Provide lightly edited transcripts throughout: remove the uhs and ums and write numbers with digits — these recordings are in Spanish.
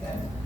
externa.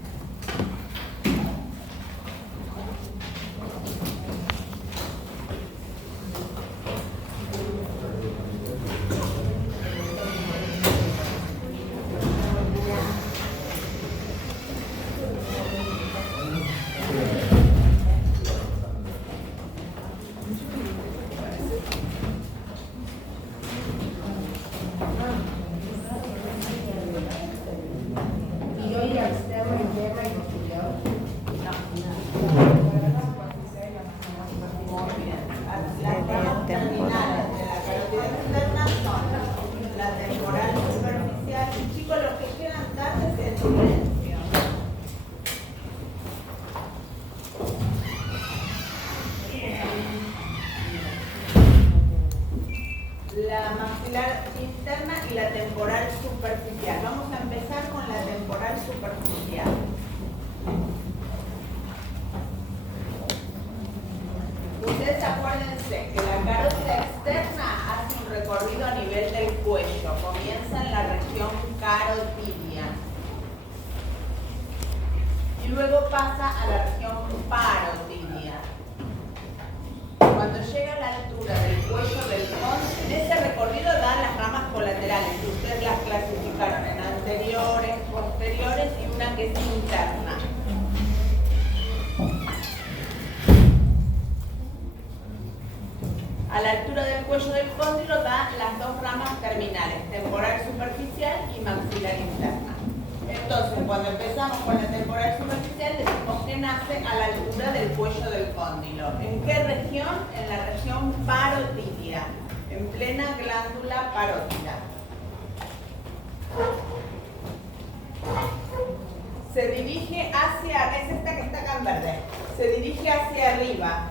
La maxilar interna y la temporal superficial. Vamos a empezar con la temporal superficial. Ustedes acuérdense que la carótida externa hace un recorrido a nivel del cuello. Comienza en la región carotidia. Y luego pasa a la región parotidia. Cuando llega a la altura del cuello del cóndilo, en ese recorrido da las ramas colaterales, que ustedes las clasificaron en anteriores, posteriores y una que es interna. A la altura del cuello del cóndilo da las dos ramas terminales, temporal superficial y maxilar interna. Entonces, cuando empezamos con la temporal superficial, decimos que nace a la altura del cuello del cóndilo. ¿En qué región? En la región parotidia, en plena glándula parótida. Se dirige hacia, es esta que está acá en verde, se dirige hacia arriba.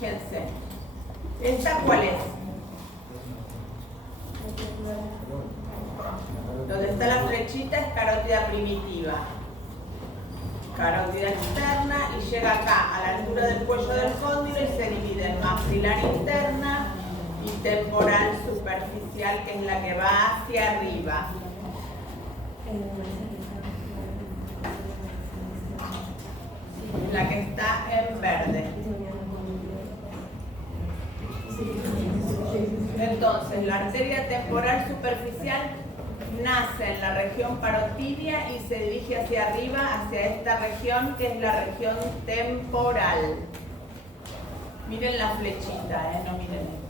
Fíjense, ¿esta cuál es? Donde está la flechita es carótida primitiva. Carótida externa y llega acá a la altura del cuello del cóndilo y se divide en maxilar interna y temporal superficial, que es la que va hacia arriba. La que está en verde. Entonces, la arteria temporal superficial nace en la región parotidia y se dirige hacia arriba, hacia esta región que es la región temporal. Miren la flechita, no miren esto.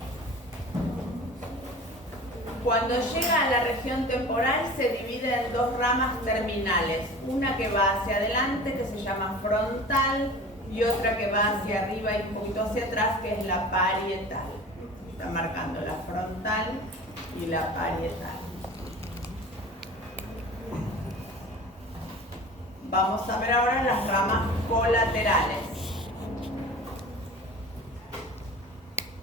Cuando llega a la región temporal se divide en dos ramas terminales, una que va hacia adelante que se llama frontal y otra que va hacia arriba y un poquito hacia atrás que es la parietal. Está marcando la frontal y la parietal. Vamos a ver ahora las ramas colaterales.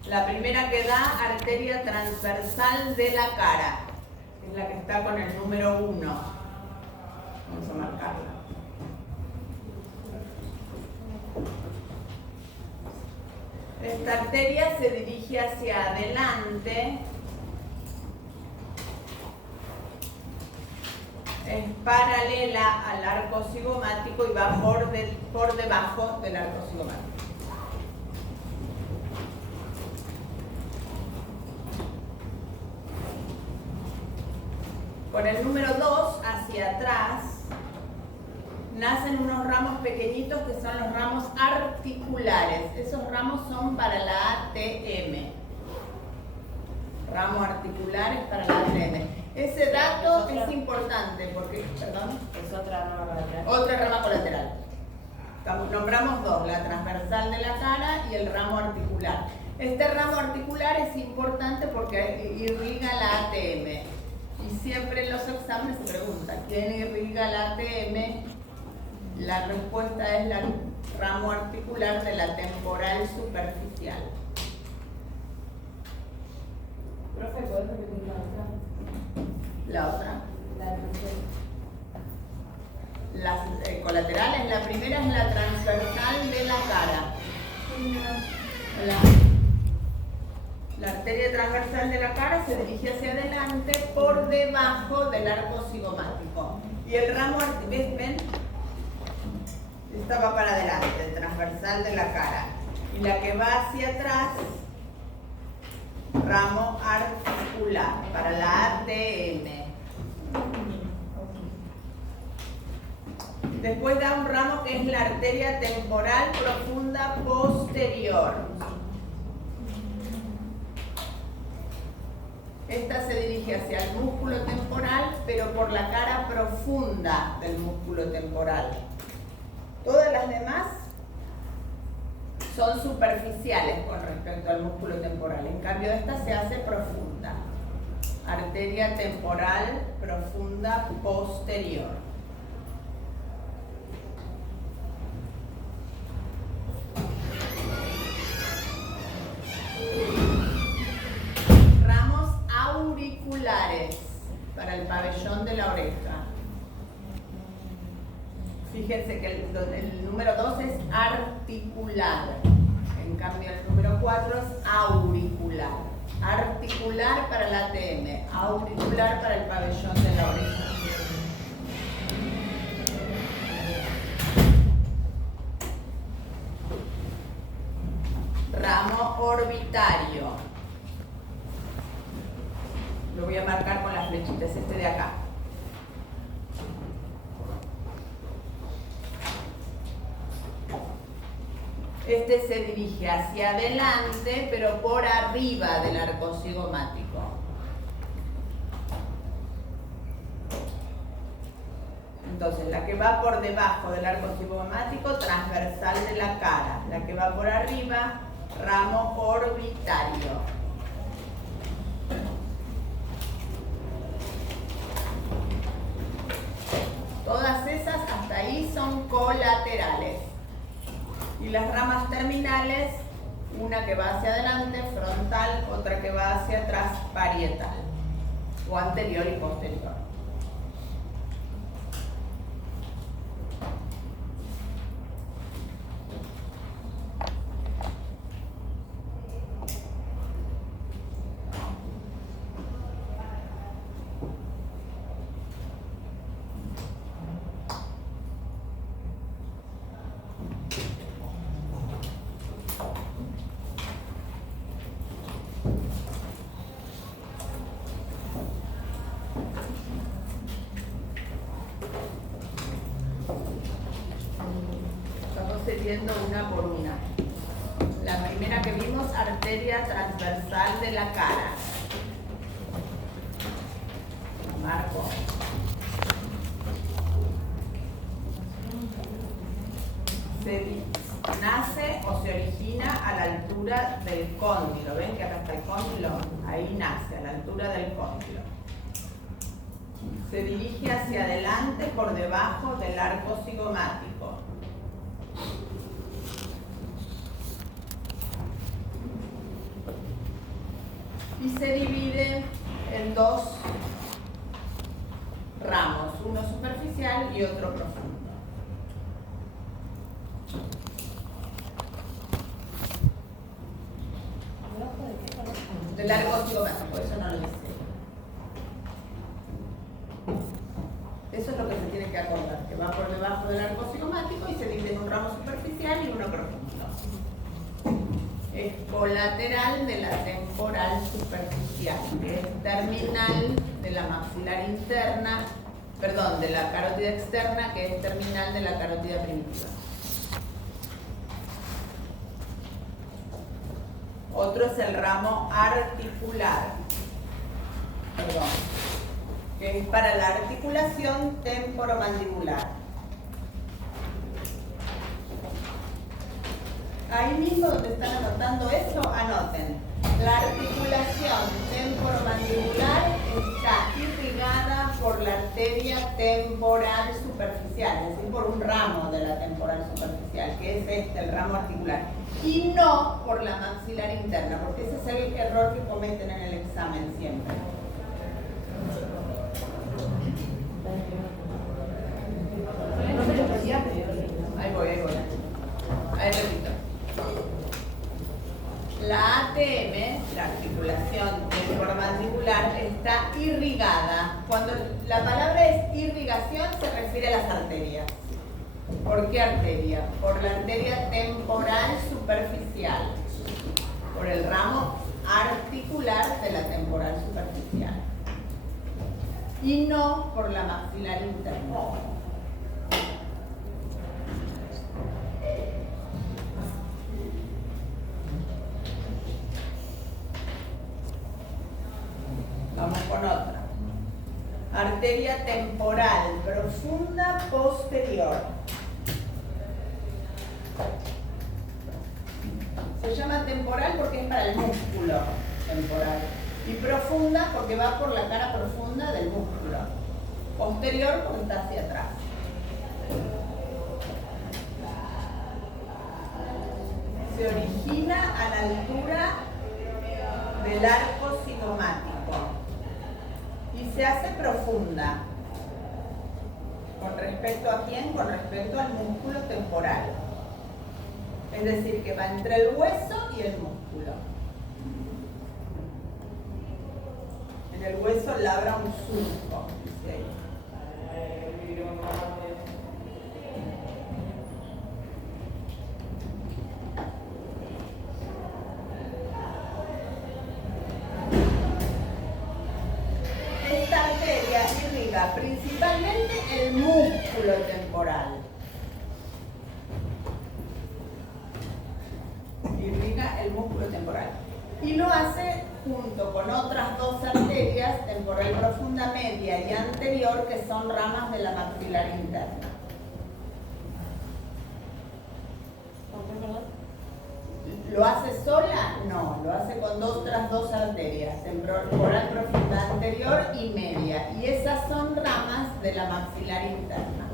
La primera que da arteria transversal de la cara, es la que está con el número 1. Vamos a marcarla. Esta arteria se dirige hacia adelante, es paralela al arco cigomático y va por debajo del arco cigomático. Con el número 2 hacia atrás nacen unos ramos pequeñitos que son los ramos articulares. Esos ramos son para la ATM. Ramo articular es para la ATM. Ese dato es importante porque, perdón, Es otra rama colateral. otra rama colateral. Nombramos dos, la transversal de la cara y el ramo articular. Este ramo articular es importante porque irriga la ATM. Y siempre en los exámenes se pregunta, ¿quién irriga la ATM? La respuesta es el ramo articular de la temporal superficial. Profe, ¿puedes repetir la otra? La otra. La Las colaterales, la primera es la transversal de la cara. La arteria transversal de la cara se dirige hacia adelante por debajo del arco cigomático. Y el ramo articular, ¿ven? Esta va para adelante, transversal de la cara. Y la que va hacia atrás, ramo articular, para la ATM. Después da un ramo que es la arteria temporal profunda posterior. Esta se dirige hacia el músculo temporal, pero por la cara profunda del músculo temporal. Todas las demás son superficiales con respecto al músculo temporal. En cambio, esta se hace profunda. Arteria temporal profunda posterior. Ramos auriculares para el pabellón de la oreja. Fíjense que el número 2 es articular, en cambio el número 4 es auricular. Articular para la ATM, auricular para el pabellón de la oreja. Ramo orbitario. Lo voy a marcar con las flechitas, este de acá. Este se dirige hacia adelante, pero por arriba del arco cigomático. Entonces, la que va por debajo del arco cigomático, transversal de la cara. La que va por arriba, ramo orbitario. Todas esas hasta ahí son colaterales. Y las ramas terminales, una que va hacia adelante, frontal, otra que va hacia atrás, parietal, o anterior y posterior. Viendo una por una. La primera que vimos, arteria transversal de la cara. Marco. Nace o se origina a la altura del cóndilo. ¿Ven que acá está el cóndilo? Ahí nace, a la altura del cóndilo. Se dirige hacia adelante por debajo del arco cigomático. Y se divide en dos ramos, uno superficial y otro profundo. Del arco cigomático, eso no lo dice. Eso es lo que se tiene que acordar, que va por debajo del arco cigomático y se divide en un ramo superficial y uno profundo. Es colateral de la temporal superficial, que es terminal de la maxilar interna, perdón, de la carótida externa, que es terminal de la carótida primitiva. Otro es el ramo articular, perdón, que es para la articulación temporomandibular. Ahí mismo donde están anotando eso, anoten. La articulación temporomandibular está irrigada por la arteria temporal superficial, es decir, por un ramo de la temporal superficial, que es este, el ramo articular, y no por la maxilar interna, porque ese es el error que cometen en el examen siempre. Ahí voy. Ahí repito. La ATM, la articulación articulación temporomandibular está irrigada. Cuando la palabra es irrigación se refiere a las arterias. ¿Por qué arteria? Por la arteria temporal superficial, por el ramo articular de la temporal superficial y no por la maxilar interna. Vamos con otra. Arteria temporal profunda posterior. Se llama temporal porque es para el músculo temporal y profunda porque va por la cara profunda del músculo. Posterior porque está hacia atrás. Se origina a la altura del arco cigomático y se hace profunda. ¿Con respecto a quién? Con respecto al músculo temporal. Es decir, que va entre el hueso y el músculo. En el hueso labra un surco, dice ahí. Esta arteria irriga principalmente el músculo temporal. Irriga el músculo temporal y lo hace junto con otras dos arterias, temporal profunda media y anterior, que son ramas de la maxilar interna. ¿Lo hace sola? No, lo hace con otras dos arterias, temporal profunda anterior y media, y esas son ramas de la maxilar interna.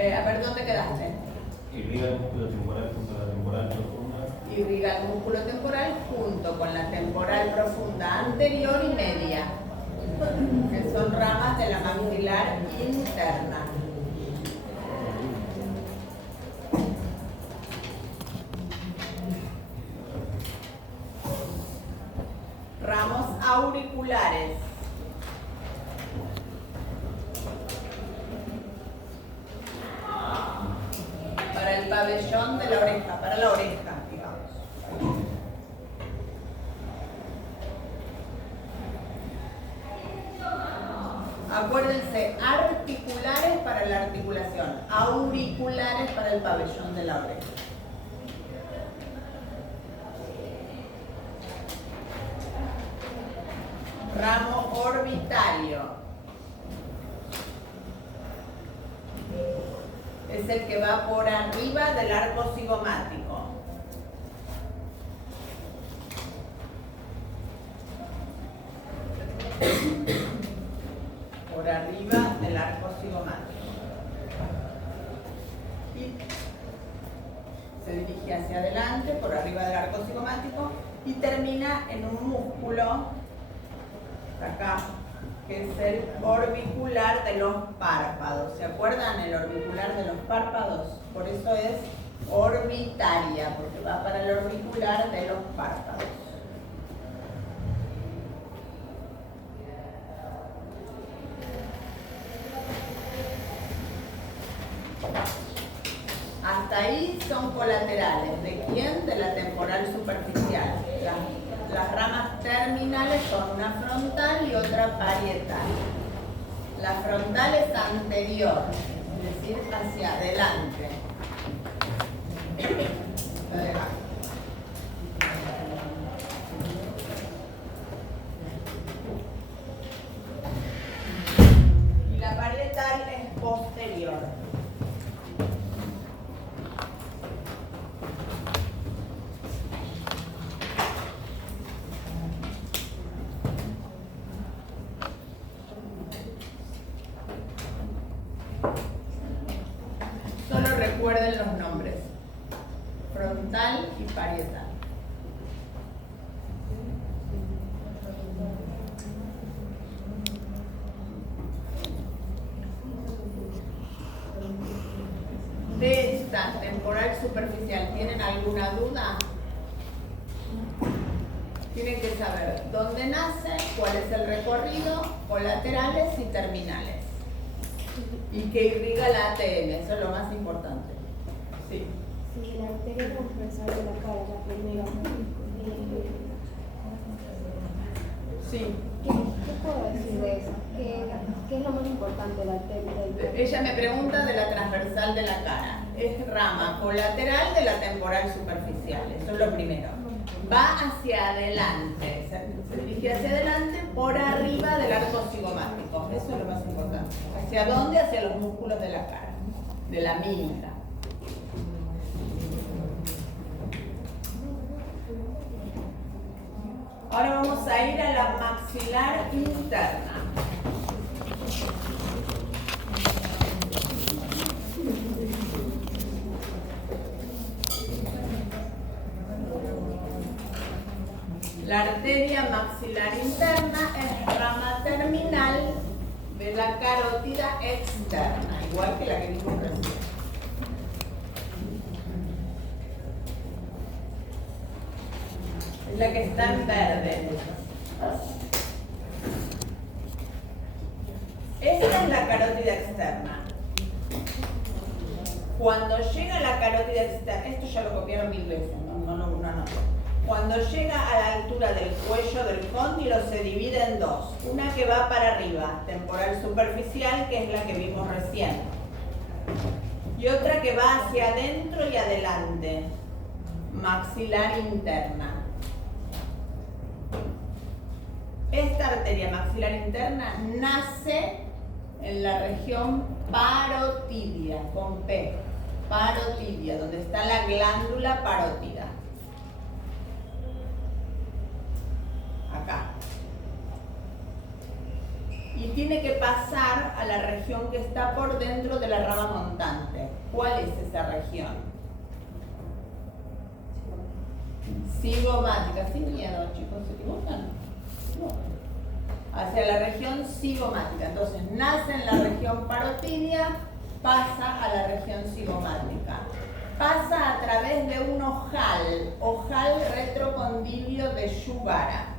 A ver, ¿dónde quedaste? Irriga el músculo temporal junto a la temporal profunda. Irriga el músculo temporal junto con la temporal profunda anterior y media, que son ramas de la maxilar interna. Ramos auriculares. Para el pabellón de la oreja, para la oreja, digamos. Acuérdense, articulares para la articulación, auriculares para el pabellón de la oreja. Ramo orbitario. Es el que va por arriba del arco cigomático. Por arriba del arco cigomático. Y se dirige hacia adelante, por arriba del arco cigomático, y termina en un músculo, acá, que es el orbicular de los párpados. ¿Se acuerdan? El orbicular de los párpados. Por eso es orbitaria, porque va para el orbicular de los párpados. Hasta ahí son colaterales. ¿De quién? De la temporal superficial. Las ramas terminales son una frontal y otra parietal. La frontal es anterior, es decir, hacia adelante. Y la parietal es posterior. Solo recuerden los nombres: frontal y parietal. está temporal superficial, ¿tienen alguna duda? Tienen que saber dónde nace, cuál es el recorrido, colaterales y terminales. Y que irriga la ATM, eso es lo más importante. Sí. Sí, la arteria transversal de la cara, la primera. Sí. ¿Qué puedo decir de eso? ¿Qué es lo más importante de la arteria? Ella me pregunta de la transversal de la cara. Es rama colateral de la temporal superficial, eso es lo primero. Va hacia adelante, se dirige hacia adelante por arriba del arco cigomático, eso es lo más importante. ¿Hacia dónde? Hacia los músculos de la cara, de la mímica. Ahora vamos a ir a la maxilar interna. La arteria maxilar interna es rama terminal de la carótida externa, igual que la que vimos recién. Es la que está en verde. Esta es la carótida externa. Cuando llega la carótida externa, esto ya lo copiaron 1000 veces, no. Cuando llega a la altura del cuello del cóndilo se divide en dos. Una que va para arriba, temporal superficial, que es la que vimos recién. Y otra que va hacia adentro y adelante, maxilar interna. Esta arteria maxilar interna nace en la región parotidia, con P, parotidia, donde está la glándula parótida. Acá. Y tiene que pasar a la región que está por dentro de la rama montante. ¿Cuál es esa región? Cigomática. Sin miedo, chicos, ¿se equivocan? No. Hacia la región cigomática. Entonces, nace en la región parotidia, pasa a la región cigomática. Pasa a través de un ojal retrocondilio de Shugara.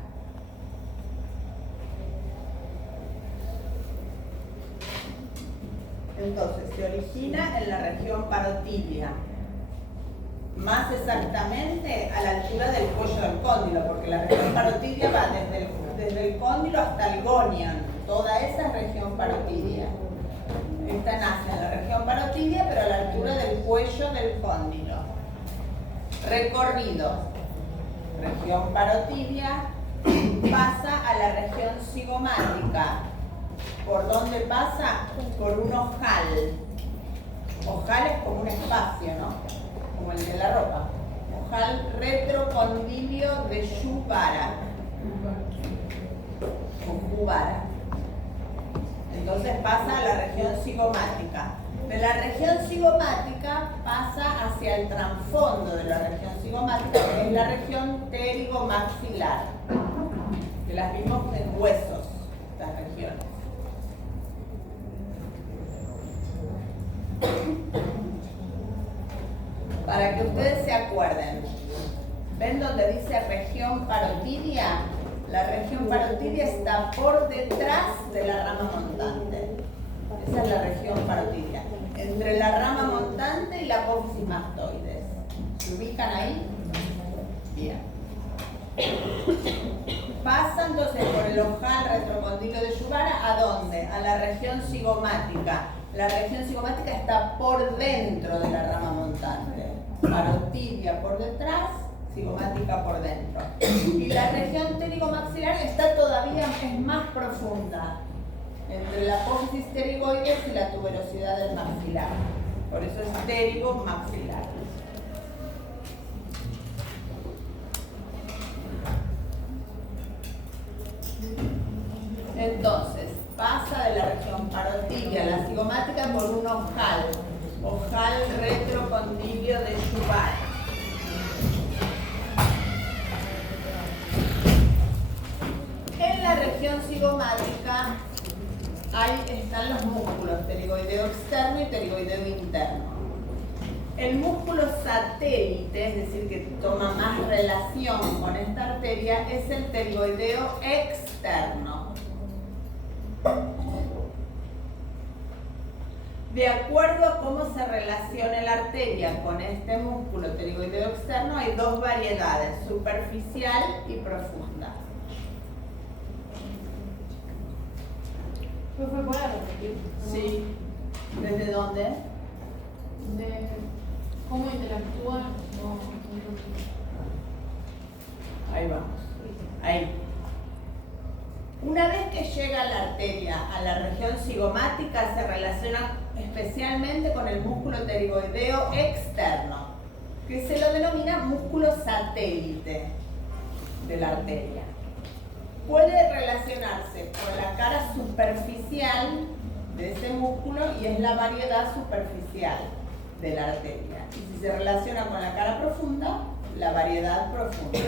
Entonces, se origina en la región parotidia, más exactamente a la altura del cuello del cóndilo, porque la región parotidia va desde el cóndilo hasta el gonion, toda esa es región parotidia. Esta nace en la región parotidia, pero a la altura del cuello del cóndilo. Recorrido, región parotidia, pasa a la región cigomática. ¿Por dónde pasa? Por un ojal. Ojal es como un espacio, ¿no? Como el de la ropa. Ojal retrocondilio de Shubara. O Jubara. Entonces pasa a la región cigomática. De la región cigomática pasa hacia el trasfondo de la región cigomática, que es la región pterigomaxilar, que las vimos en huesos, estas regiones. Para que ustedes se acuerden, ¿ven donde dice región parotidia? La región parotidia está por detrás de la rama montante. Esa es la región parotidia. Entre la rama montante y la apófisis mastoides. ¿Se ubican ahí? Bien. Pasa entonces por el ojal retrocondilio de Shubara, ¿a dónde? A la región cigomática. La región cigomática está por dentro de la rama montante. Parotidia por detrás, cigomática por dentro. Y la región pterigomaxilar está todavía, es más profunda, entre la apófisis pterigoides y la tuberosidad del maxilar. Por eso es pterigomaxilar. Entonces, pasa de la región parotidia a la cigomática por un ojal retrocondilio de Shubara. En la región cigomática ahí están los músculos, pterigoideo externo y pterigoideo interno. El músculo satélite, es decir, que toma más relación con esta arteria, es el pterigoideo externo. De acuerdo a cómo se relaciona la arteria con este músculo pterigoideo externo, hay dos variedades, superficial y profunda. Profe, ¿puede repetir? Sí. ¿Desde dónde? De cómo interactúa con Ahí vamos. Ahí. Una vez que llega la arteria a la región cigomática, se relaciona especialmente con el músculo pterigoideo externo, que se lo denomina músculo satélite de la arteria. Puede relacionarse con la cara superficial de ese músculo y es la variedad superficial de la arteria. Y si se relaciona con la cara profunda, la variedad profunda.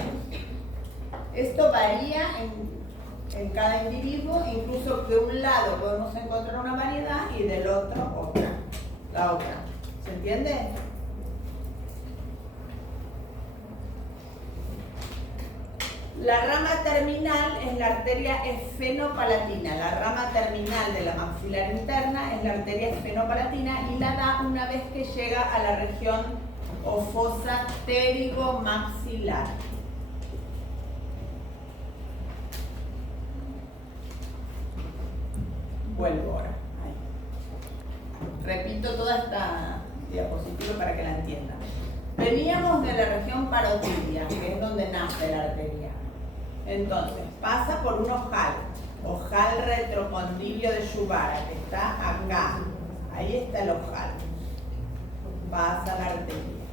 Esto varía en cada individuo, incluso de un lado podemos encontrar una variedad y del otro otra. La otra. ¿Se entiende? La rama terminal es la arteria esfenopalatina. La rama terminal de la maxilar interna es la arteria esfenopalatina y la da una vez que llega a la región o fosa pterigomaxilar. Vuelvo ahora. Ahí. Repito toda esta diapositiva para que la entiendan. Veníamos de la región parotidia, que es donde nace la arteria. Entonces, pasa por un ojal retrocondilio de Shubara, que está acá. Ahí está el ojal. Pasa la arteria.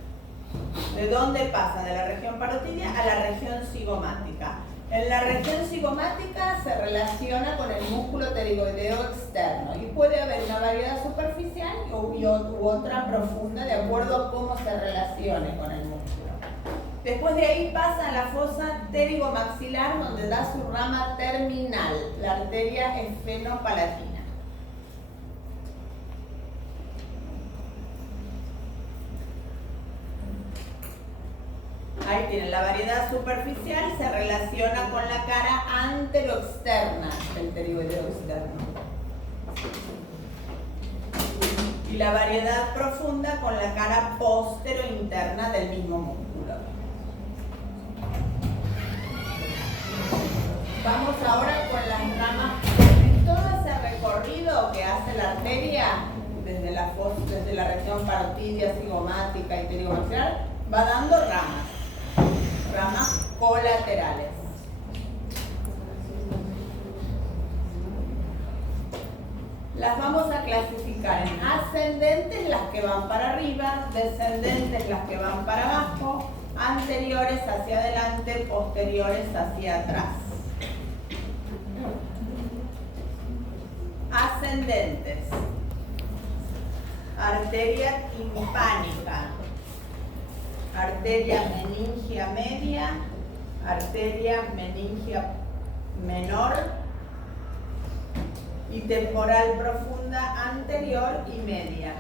¿De dónde pasa? De la región parotidia a la región cigomática. En la región cigomática se relaciona con el músculo pterigoideo externo y puede haber una variedad superficial u otra profunda de acuerdo a cómo se relacione con el músculo. Después de ahí pasa a la fosa pterigomaxilar donde da su rama terminal, la arteria esfenopalatina. Ahí tienen la variedad superficial, se relaciona con la cara anteroexterna del pterigoideo externo. Y la variedad profunda con la cara posterointerna del mismo músculo. Vamos ahora con las ramas. En todo ese recorrido que hace la arteria desde la región parotidia, cigomática y pterigomaxilar, va dando ramas colaterales. Las vamos a clasificar en ascendentes, las que van para arriba, descendentes, las que van para abajo, anteriores hacia adelante, posteriores hacia atrás. Ascendentes. Arteria timpánica, arteria meningia media, arteria meningia menor y temporal profunda anterior y media.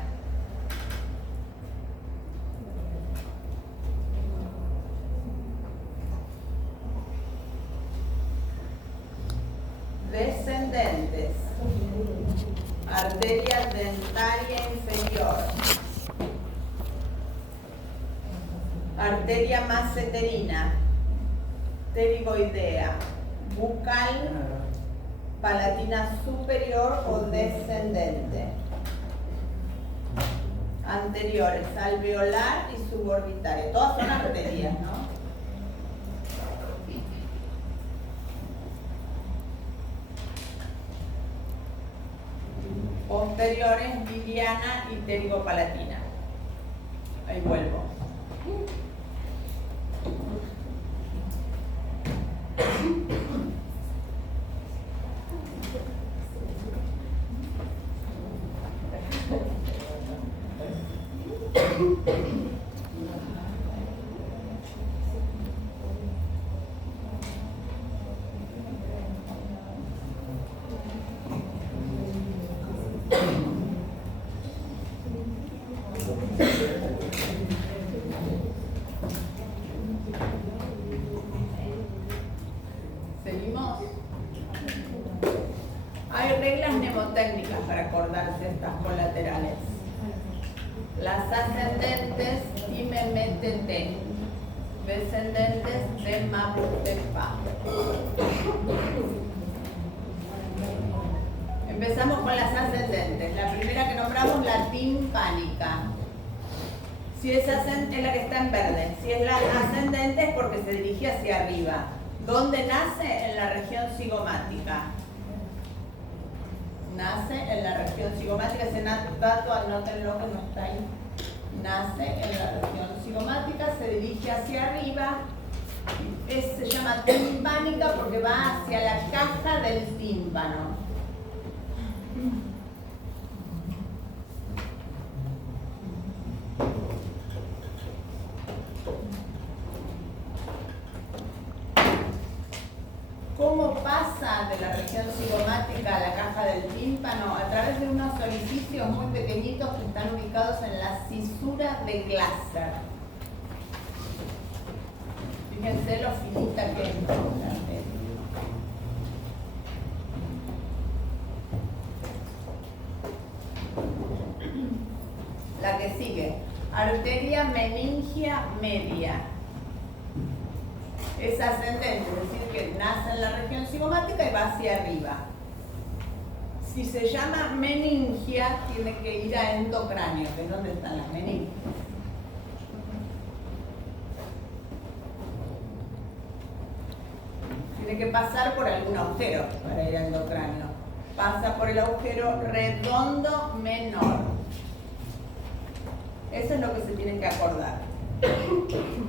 Descendentes. Arteria dentaria inferior. Arteria masseterina, pterigoidea, bucal, palatina superior o descendente. Anteriores, alveolar y suborbitaria. Todas son arterias, ¿no? Posteriores, biliana y pterigopalatina. Ahí vuelvo. acordarse estas colaterales. Las ascendentes, T, descendentes de Maputepa. Empezamos con las ascendentes. La primera que nombramos, la timpánica. Si es la que está en verde. Si es la ascendente es porque se dirige hacia arriba. ¿Dónde nace? En la región cigomática. Nace en la región cigomática. Ese dato, anótenlo que no está ahí. Nace en la región cigomática, se dirige hacia arriba. Se llama timpánica porque va hacia la caja del tímpano. ¿Cómo pasa de la región cigomática a la caja del tímpano? A través de unos orificios muy pequeñitos que están ubicados en la cisura de Glasser. Fíjense lo finita que es la arteria. La que sigue, arteria meningia media. Es ascendente, es decir, que nace en la región cigomática y va hacia arriba. Si se llama meningia, tiene que ir a endocráneo, que es donde están las meningias. Tiene que pasar por algún agujero para ir a endocráneo. Pasa por el agujero redondo menor. Eso es lo que se tienen que acordar.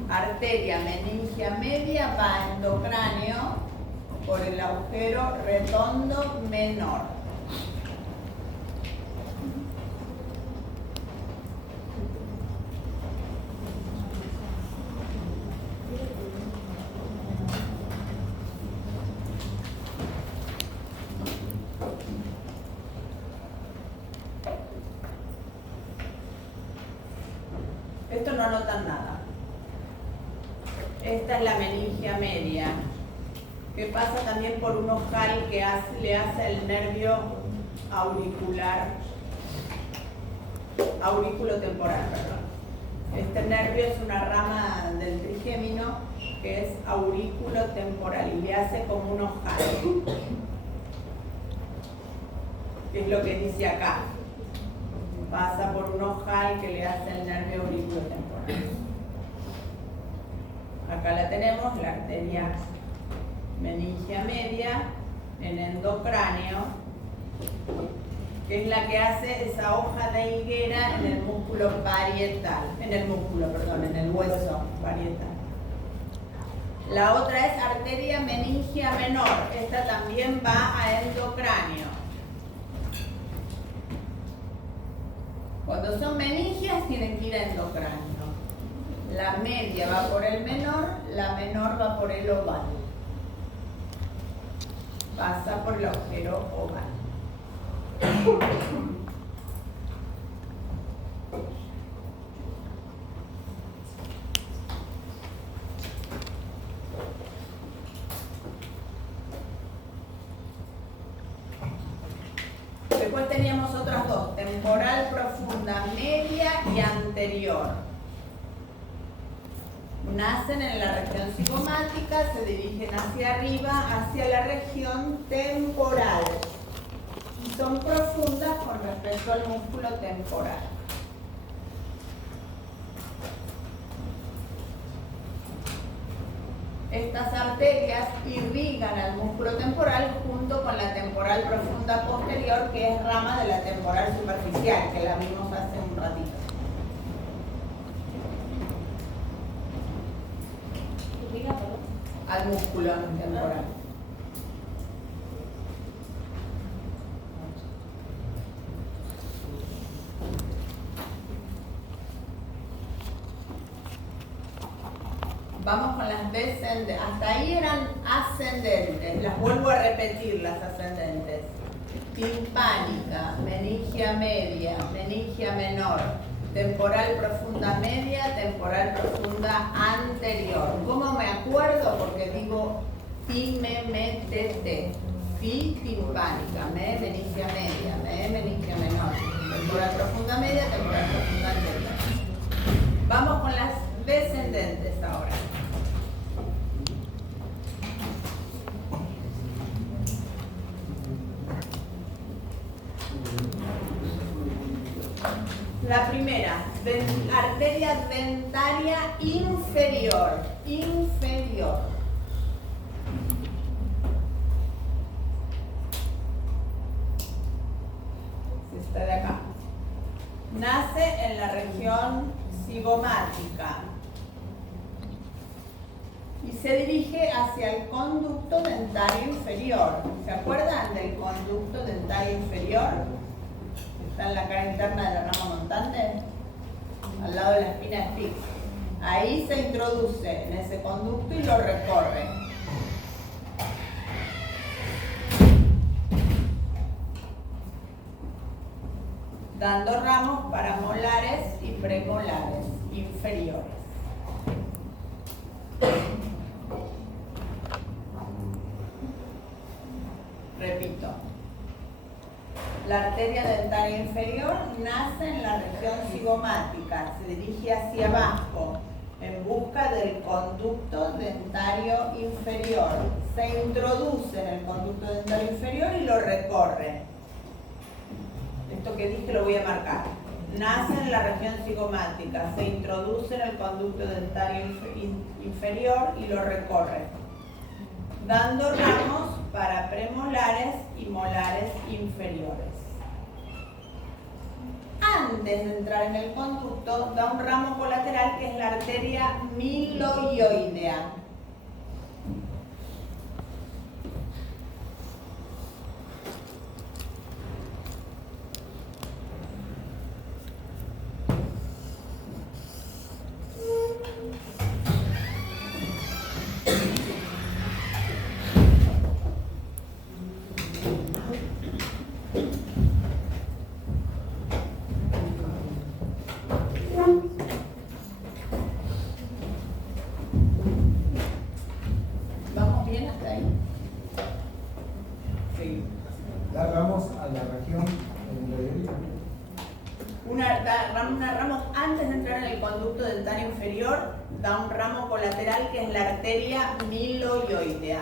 Arteria meningia media va a endocráneo por el agujero redondo menor. Esto no anotan nada. Esta es la meningia media, que pasa también por un ojal que le hace el nervio auriculotemporal, perdón. Este nervio es una rama del trigémino que es auriculotemporal y le hace como un ojal. Que es lo que dice acá. Pasa por un ojal que le hace el nervio auriculotemporal. Acá la tenemos, la arteria meningia media en endocráneo, que es la que hace esa hoja de higuera en el músculo parietal, en el hueso parietal. La otra es arteria meningia menor, esta también va a endocráneo. Cuando son meningias tienen que ir a endocráneo. La media va por el menor, la menor va por el oval. Pasa por el agujero oval. Después teníamos otras dos, temporal profunda media y anterior. Nacen en la región cigomática, se dirigen hacia arriba, hacia la región temporal. Y son profundas con respecto al músculo temporal. Estas arterias irrigan al músculo temporal junto con la temporal profunda posterior, que es rama de la temporal superficial, que la vimos hace un ratito. Al músculo temporal. Vamos con las descendentes. Hasta ahí eran ascendentes. Las vuelvo a repetir, las ascendentes. Timpánica, meningia media, meningia menor, temporal profunda media, temporal profunda anterior. ¿Cómo me acuerdo? Porque digo ti, me, te. Ti, timpánica, me, meningia media, me, meningia La primera, arteria dentaria inferior. Inferior. Esta de acá. Nace en la región cigomática y se dirige hacia el conducto dentario inferior. ¿Se acuerdan del conducto dentario inferior? Está en la cara interna de la rama montante, al lado de la espina Spix. Ahí se introduce en ese conducto y lo recorre. Dando ramos para molares y premolares inferiores. Repito. La arteria dentaria inferior nace en la región cigomática, se dirige hacia abajo en busca del conducto dentario inferior. Se introduce en el conducto dentario inferior y lo recorre. Esto que dije lo voy a marcar. Nace en la región cigomática, se introduce en el conducto dentario inferior y lo recorre, dando ramos para premolares y molares inferiores. Antes de entrar en el conducto, da un ramo colateral que es la arteria miloioidea. Da un ramo colateral que es la arteria miloioidea.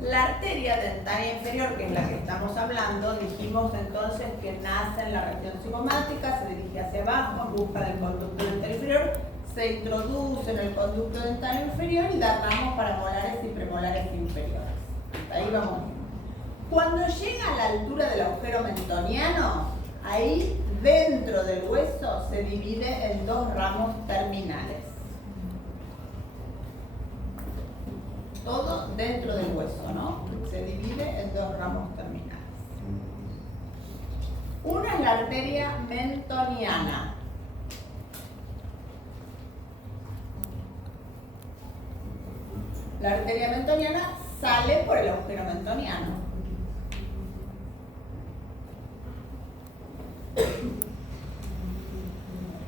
La arteria dentaria inferior, que es la que estamos hablando, dijimos entonces que nace en la región cigomática, se dirige hacia abajo en busca del conducto dentario inferior, se introduce en el conducto dentario inferior y da ramos para molares y premolares inferiores. Ahí vamos bien. Cuando llega a la altura del agujero mentoniano, ahí dentro del hueso se divide en dos ramos terminales. Todo dentro del hueso, ¿no? Se divide en dos ramos terminales. Una es la arteria mentoniana. La arteria mentoniana sale por el agujero mentoniano.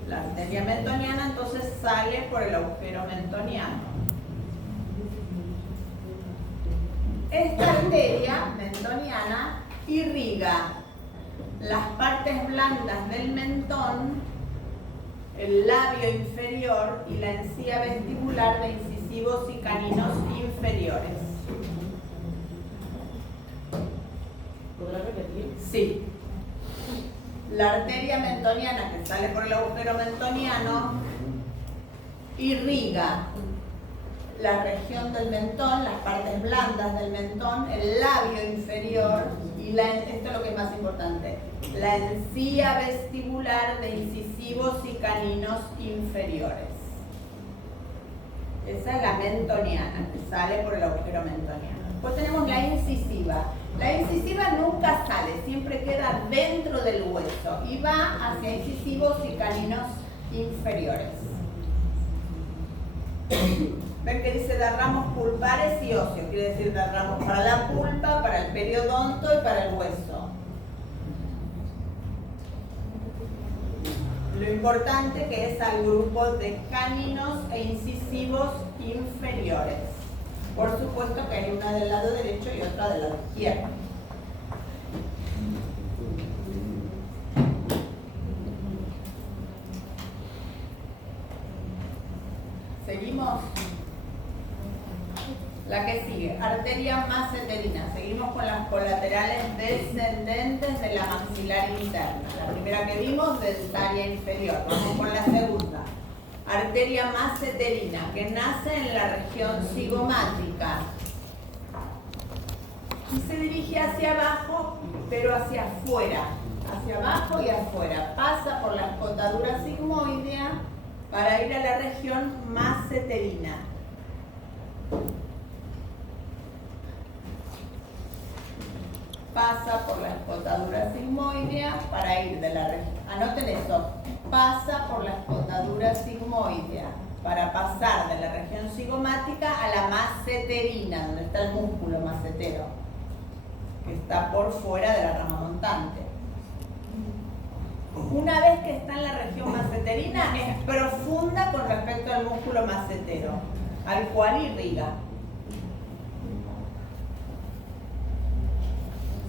La arteria mentoniana entonces sale por el agujero mentoniano. Esta arteria mentoniana irriga las partes blandas del mentón, el labio inferior y la encía vestibular de incisivos y caninos inferiores. ¿Podrá repetir? Sí. La arteria mentoniana que sale por el agujero mentoniano irriga la región del mentón, las partes blandas del mentón, el labio inferior y esto es lo que es más importante, la encía vestibular de incisivos y caninos inferiores. Esa es la mentoniana, que sale por el agujero mentoniano. Después tenemos la incisiva. La incisiva nunca sale, siempre queda dentro del hueso y va hacia incisivos y caninos inferiores. Ven que dice dar ramos pulpares y óseos, quiere decir dar ramos para la pulpa, para el periodonto y para el hueso. Lo importante que es al grupo de caninos e incisivos inferiores. Por supuesto que hay una del lado derecho y otra del lado izquierdo. ¿Seguimos? La que sigue, arteria maceterina. Seguimos con las colaterales descendentes de la maxilar interna. La primera que vimos, dentaria inferior. Vamos con la segunda. Arteria maceterina, que nace en la región cigomática y se dirige hacia abajo, pero hacia afuera. Hacia abajo y afuera. Pasa por la escotadura sigmoidea para ir a la región maceterina. Pasa por la escotadura sigmoidea para ir de la región. Anoten eso. Pasa por la escotadura sigmoidea para pasar de la región cigomática a la maceterina, donde está el músculo macetero, que está por fuera de la rama montante. Una vez que está en la región maceterina, es profunda con respecto al músculo macetero, al cual irriga.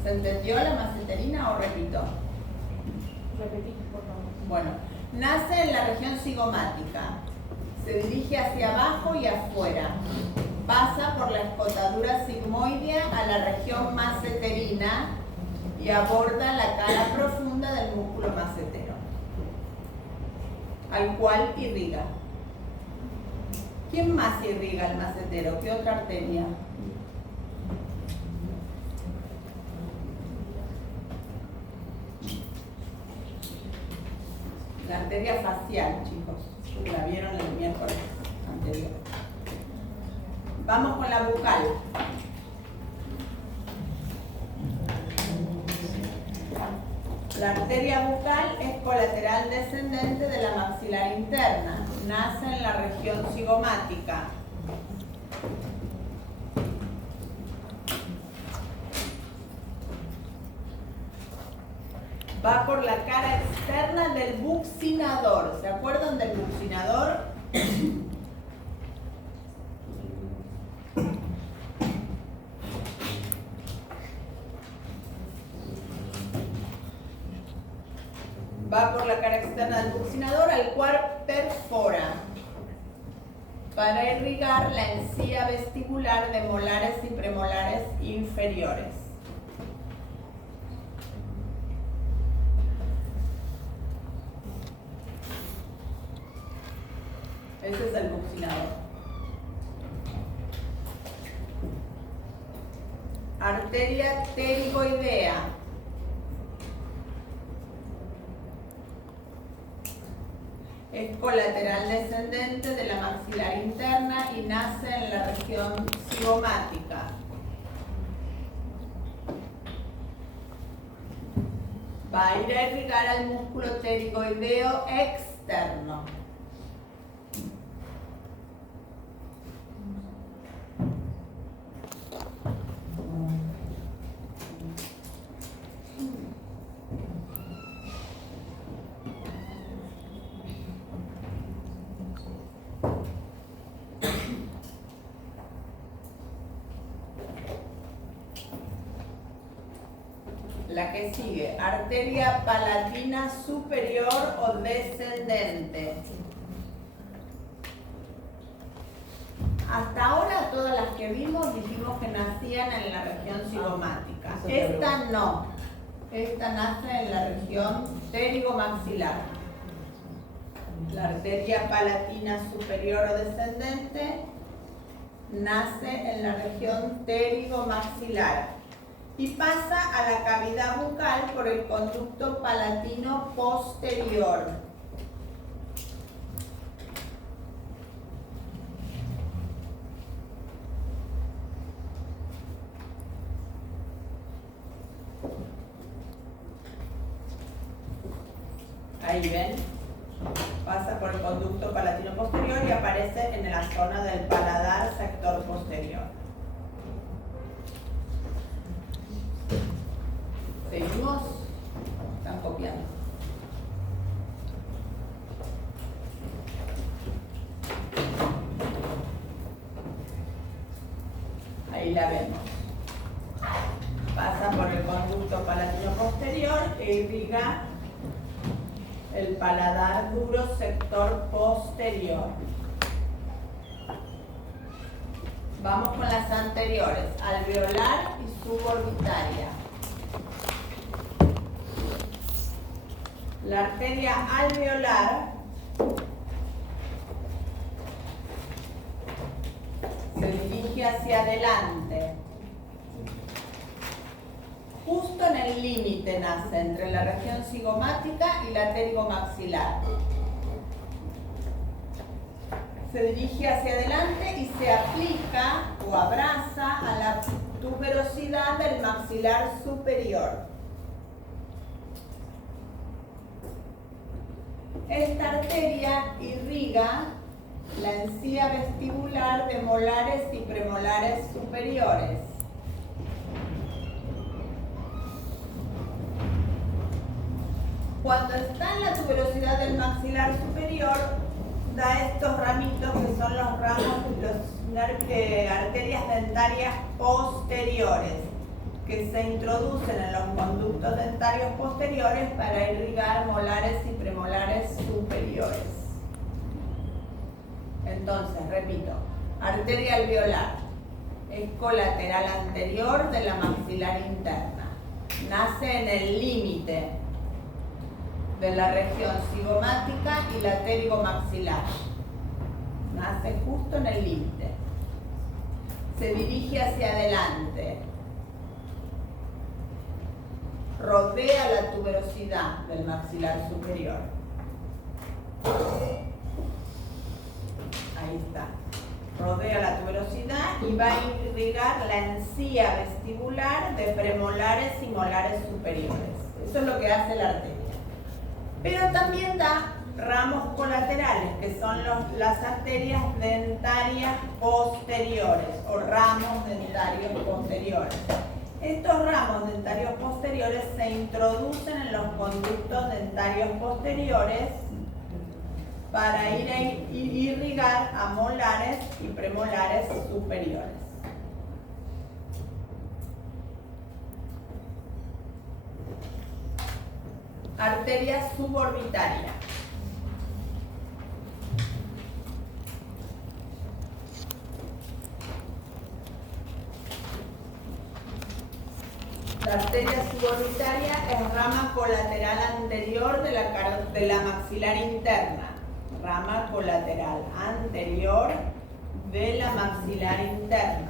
¿Se entendió la maceterina o repito? Repetí, por favor. Bueno, nace en la región cigomática, se dirige hacia abajo y afuera, pasa por la escotadura sigmoidea a la región maceterina y aborda la cara profunda del músculo macetero, al cual irriga. ¿Quién más irriga el macetero? ¿Qué otra arteria? La arteria facial, chicos. La vieron el miércoles anterior. Vamos con la bucal. La arteria bucal es colateral descendente de la maxilar interna. Nace en la región cigomática. Va por la cara externa del buccinador. ¿Se acuerdan del buccinador? Va por la cara externa del buccinador, al cual perfora para irrigar la encía vestibular de molares y premolares inferiores. Ese es el buccinador. Arteria pterigoidea. Es colateral descendente de la maxilar interna y nace en la región cigomática. Va a ir a irrigar al músculo pterigoideo externo. La que sigue, arteria palatina superior o descendente. Hasta ahora todas las que vimos dijimos que nacían en la región cigomática. Esta no. Esta nace en la región pterigomaxilar. La arteria palatina superior o descendente nace en la región pterigomaxilar y pasa a la cavidad bucal por el conducto palatino posterior. Ahí ven, pasa por el conducto palatino posterior y aparece en la zona del paladar sector posterior. ¿Seguimos? Están copiando. Ahí la vemos. Pasa por el conducto palatino posterior e irriga el paladar duro sector posterior. Vamos con las anteriores, alveolar y suborbitaria. La arteria alveolar se dirige hacia adelante. Justo en el límite nace entre la región cigomática y la pterigomaxilar. Se dirige hacia adelante y se aplica o abraza a la tuberosidad del maxilar superior. Esta arteria irriga la encía vestibular de molares y premolares superiores. Cuando está en la tuberosidad del maxilar superior, da estos ramitos que son los ramos, arterias dentarias posteriores, que se introducen en los conductos dentarios posteriores para irrigar molares y premolares superiores. Entonces, repito, arteria alveolar es colateral anterior de la maxilar interna. Nace en el límite de la región cigomática y la pterigomaxilar. Nace justo en el límite. Se dirige hacia adelante. Rodea la tuberosidad del maxilar superior. Ahí está. Rodea la tuberosidad y va a irrigar la encía vestibular de premolares y molares superiores. Eso es lo que hace la arteria. Pero también da ramos colaterales, que son las arterias dentarias posteriores o ramos dentarios posteriores. Estos ramos dentarios posteriores se introducen en los conductos dentarios posteriores para ir a irrigar a molares y premolares superiores. Arteria suborbitaria. La arteria suborbitaria es rama colateral anterior de la maxilar interna. Rama colateral anterior de la maxilar interna.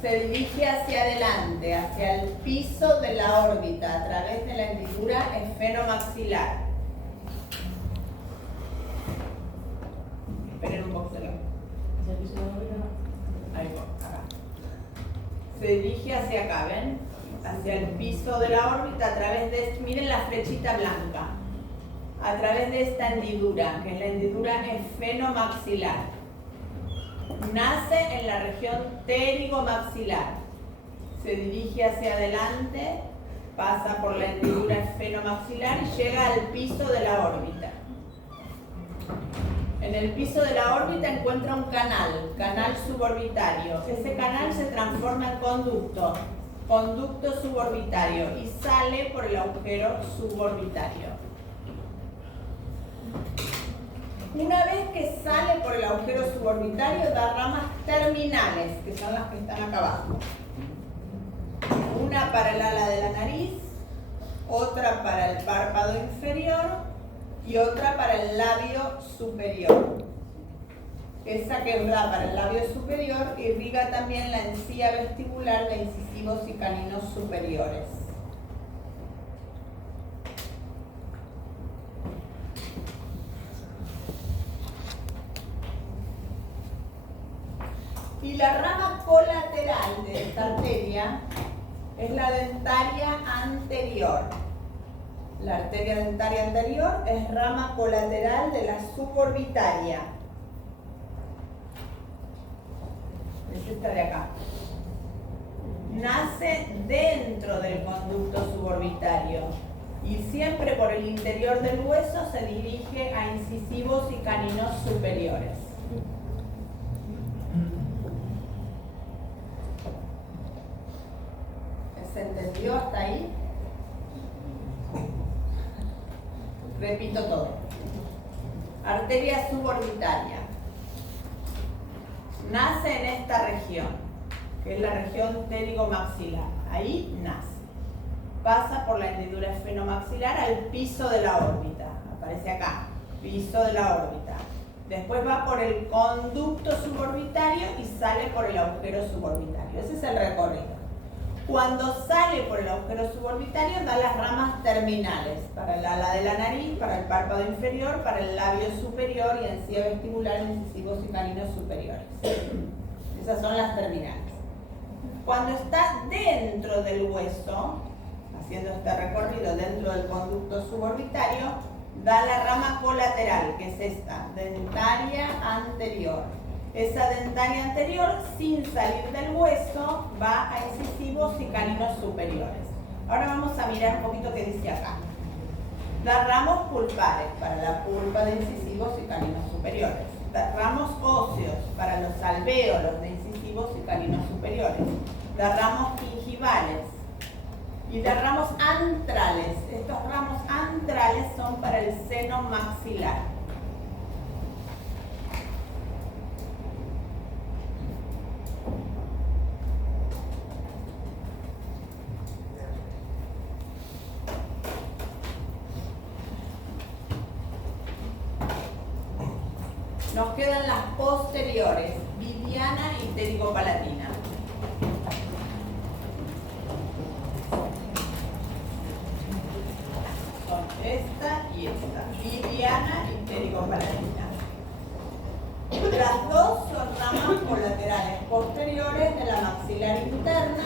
Se dirige hacia adelante, hacia el piso de la órbita, a través de la hendidura esfenomaxilar. Esperen un poco, ahí va, acá. Se dirige hacia acá, ¿ven? Hacia el piso de la órbita, a través de, miren la flechita blanca, a través de esta hendidura, que es la hendidura esfenomaxilar. Nace en la región pterigomaxilar, se dirige hacia adelante, pasa por la hendidura esfenomaxilar y llega al piso de la órbita. En el piso de la órbita encuentra un canal suborbitario. Ese canal se transforma en conducto suborbitario y sale por el agujero suborbitario. Una vez que sale por el agujero suborbitario, da ramas terminales, que son las que están acá abajo. Una para el ala de la nariz, otra para el párpado inferior y otra para el labio superior. Esa que da para el labio superior irriga también la encía vestibular de incisivos y caninos superiores. Y la rama colateral de esta arteria es la dentaria anterior. La arteria dentaria anterior es rama colateral de la suborbitaria. Es esta de acá. Nace dentro del conducto suborbitario y siempre por el interior del hueso se dirige a incisivos y caninos superiores. ¿Se entendió hasta ahí? Repito todo. Arteria suborbitaria. nace en esta región, que es la región pterigomaxilar. Ahí nace. Pasa por la hendidura esfenomaxilar al piso de la órbita. Aparece acá, piso de la órbita. Después va por el conducto suborbitario y sale por el agujero suborbitario. Ese es el recorrido. Cuando sale por el agujero suborbitario da las ramas terminales para el ala de la nariz, para el párpado inferior, para el labio superior y encía vestibular, incisivos y caninos superiores. Esas son las terminales. Cuando está dentro del hueso, haciendo este recorrido dentro del conducto suborbitario, da la rama colateral, que es esta, dentaria anterior. Esa dentaria anterior, sin salir del hueso, va a incisivos y caninos superiores. Ahora vamos a mirar un poquito qué dice acá. Da ramos pulpares para la pulpa de incisivos y caninos superiores. Da ramos óseos para los alvéolos de incisivos y caninos superiores. Da ramos gingivales y da ramos antrales. Estos ramos antrales son para el seno maxilar. Nos quedan las posteriores, vidiana y pterigopalatina. Son esta y esta, vidiana y pterigopalatina. Las dos son ramas colaterales posteriores de la maxilar interna,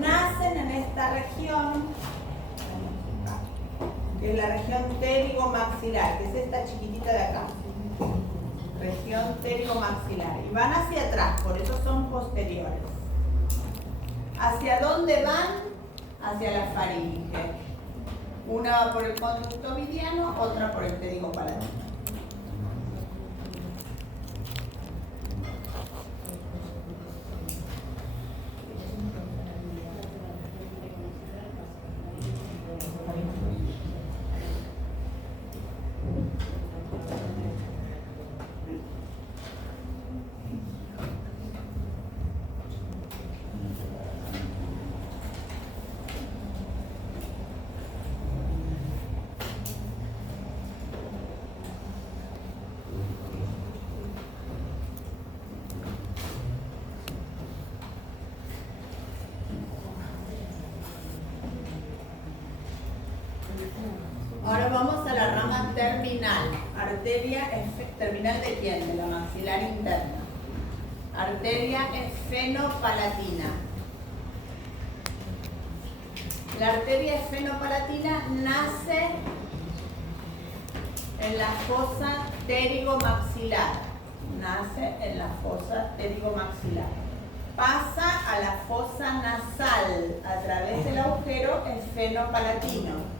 nacen en esta región, que es la región pterigomaxilar, que es esta chiquitita de acá. Región pterigomaxilar, y van hacia atrás, por eso son posteriores. ¿Hacia dónde van? Hacia la faringe. Una va por el conducto vidiano, otra por el pterigopalatino. Ahora vamos a la rama terminal. Arteria terminal ¿de quién? De la maxilar interna. Arteria esfenopalatina. La arteria esfenopalatina nace en la fosa pterigomaxilar. Nace en la fosa pterigomaxilar. Pasa a la fosa nasal a través del agujero esfenopalatino.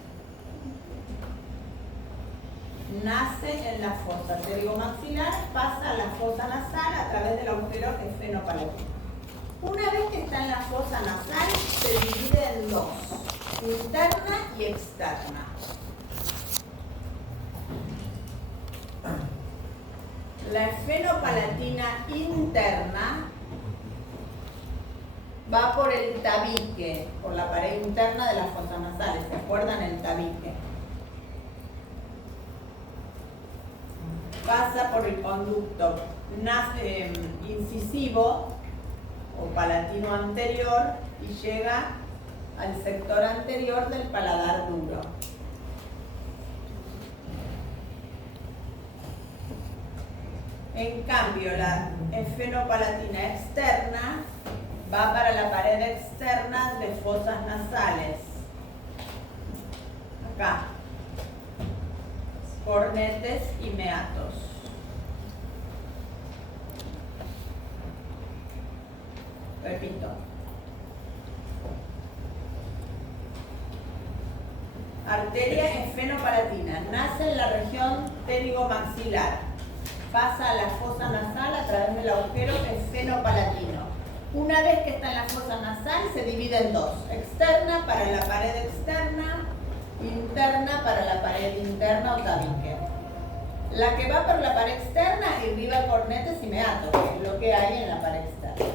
Nace en la fosa pterigomaxilar, pasa a la fosa nasal a través del agujero esfenopalatino. Una vez que está en la fosa nasal, se divide en dos, interna y externa. La esfenopalatina interna va por el tabique, por la pared interna de las fosas nasales. ¿Se acuerdan el tabique? Pasa por el conducto incisivo o palatino anterior y llega al sector anterior del paladar duro. En cambio, la esfenopalatina externa va para la pared externa de fosas nasales. Acá. Cornetes y meatos. Repito. Arteria esfenopalatina. Nace en la región pterigomaxilar. Pasa a la fosa nasal a través del agujero esfenopalatino. Una vez que está en la fosa nasal, se divide en dos. Externa para la pared externa, interna para la pared interna o tabique. La que va por la pared externa irriga cornetes y meatos, que es lo que que hay en la pared externa.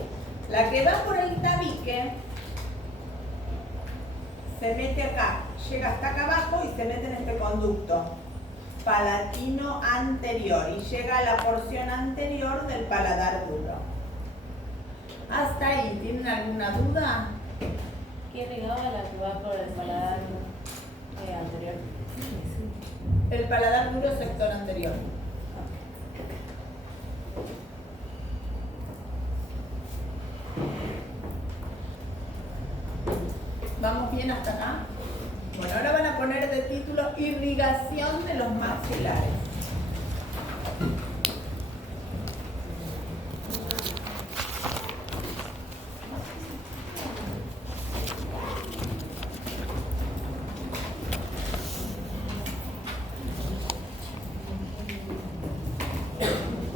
La que va por el tabique se mete acá, llega hasta acá abajo y se mete en este conducto palatino anterior y llega a la porción anterior del paladar duro. ¿Hasta ahí tienen alguna duda? ¿Qué ligaba la que va por el paladar anterior? El paladar duro sector anterior. ¿Vamos bien hasta acá? Bueno, ahora van a poner de título irrigación de los maxilares.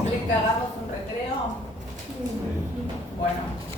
¿Quieren que hagamos un recreo? Bueno.